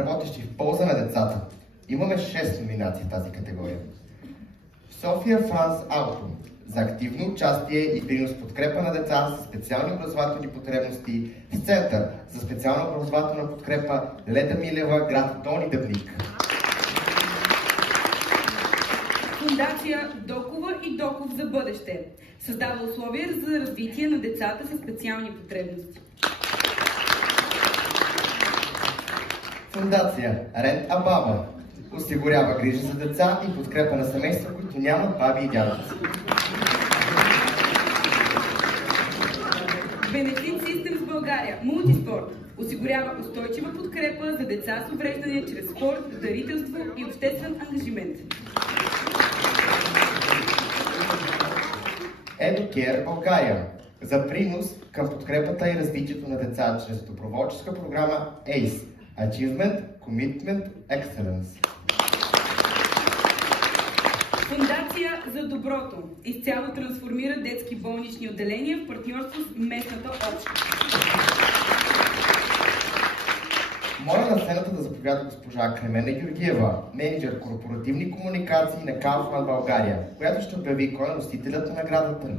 работещи в полза на децата. Имаме 6 номинации в тази категория. София Франс Ауто за активно участие и принос в подкрепа на деца със специални образователни потребности с Център за специална образователна подкрепа Леда Милева, град Долни Дъбник. Фондация Докова и Доков за бъдеще създава условия за развитие на децата със специални потребности. Фондация Рент Абаба осигурява грижа за деца и подкрепа на семейства, които нямат баби и дядовци. Benefit Systems България Мултиспорт осигурява устойчива подкрепа за деца с увреждания чрез спорт, дарителство и обществен ангажимент. Educare България за принос към подкрепата и развитието на деца чрез доброволческа програма ACE – Achievement, Commitment, Excellence. Фондация за доброто изцяло трансформира детски болнични отделения в партньорство с местната общност. Моля на сцената да заповяда госпожа Кремена Георгиева, менеджер корпоративни комуникации на Kaufman България, която ще обяви кой е носителят на наградата ни.